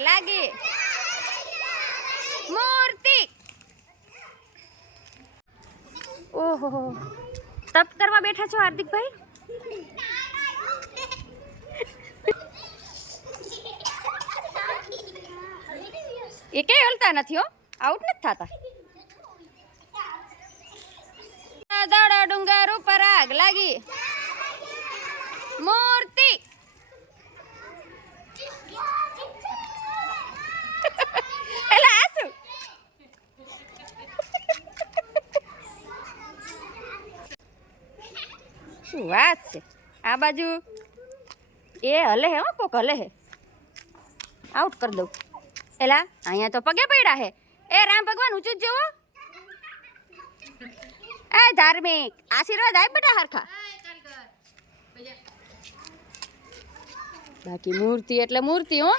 લાગે મૂર્તિ ઓહો તપ કરવા બેઠા છો હાર્દિકભાઈ એ કઈ હલતા નથી હો આઉટ નથી થતા દાડા ડુંગર ઉપર આગ લાગી મૂર્તિ એલા આસુ શું વાત છે આ બાજુ એ હલે હે હો કોક હલે હે આઉટ કરી દઉં એલા અહીંયા તો પગે પડ્યા હે એ રામ ભગવાન ઊંચું જ જવો એ ધાર્મિક આશીર્વાદ આપ બેટા હરખા બાકી મૂર્તિ એટલે મૂર્તિ હો